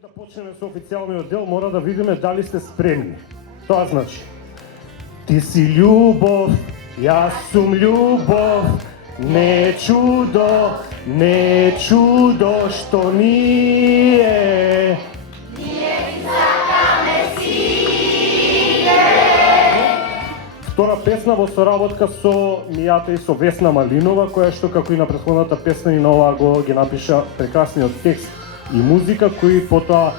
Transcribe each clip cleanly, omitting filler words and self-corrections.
Да почнеме со официјалниот дел, мора да видиме дали сте спремни. Тоа значи: ти си љубов, јас сум љубов, не е чудо, не е чудо што ние. Втора песна во соработка со Мијата и со Весна Малинова, која што како и на претходната песна и на оваа го ги напиша прекрасниот текст и музика, кои потоа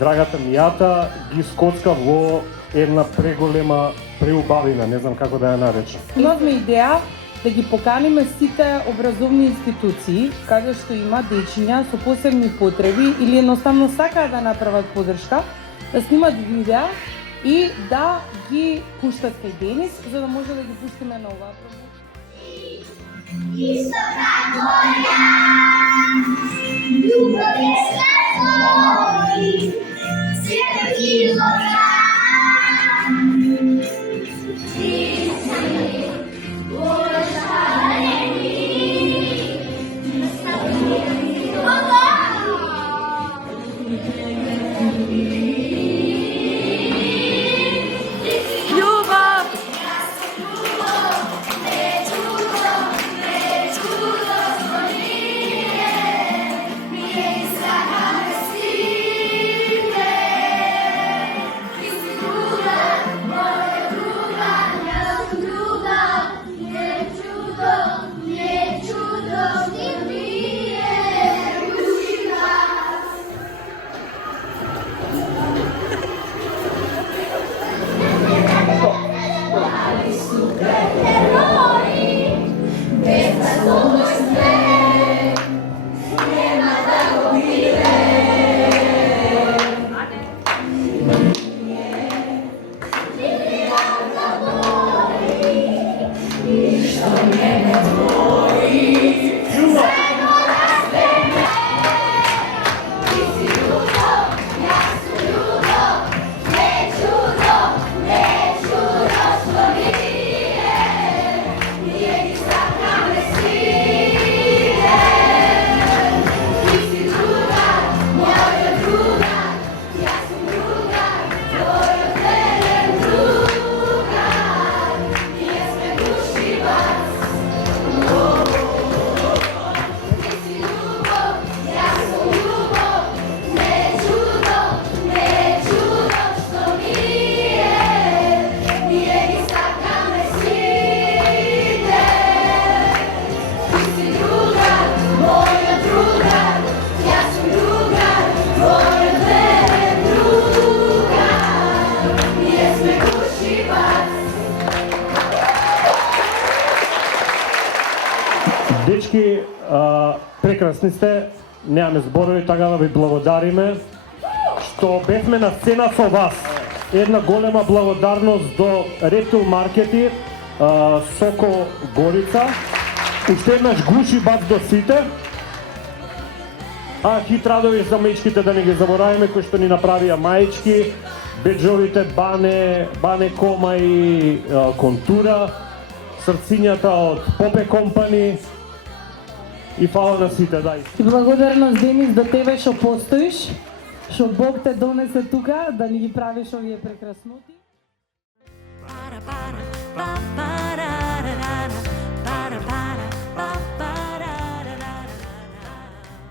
драгата Мијата ги скоцка во една преголема преубавина, не знам како да ја наречам. Имавме идеја да ги поканиме сите образовни институции каде што има дечиња со посебни потреби или едноставно сакаат да направат подршка, да снимат видеа и да ги пуштат кај Денис, за да може да ги пустиме на оваа програма. Истока твоја, љубов е твој, света килограм. Ти си Божарени, наставни Дечки, прекрасни сте, немаме зборови, така да ви благодариме што бевме на сцена со вас. Една голема благодарност до Reptile Market, Соко Горица. Уште еднаш гуши бац до сите. Хит радови за маичките да не ги заборавиме, кои што ни направија маички, беџовите Бане Кома и Контура, срцињата од Попе Компани. И фала на сите, дај. И благодарност, Денис, до тебе што постоиш, што Бог те донесе тука да ни ги правиш овие прекрасноти.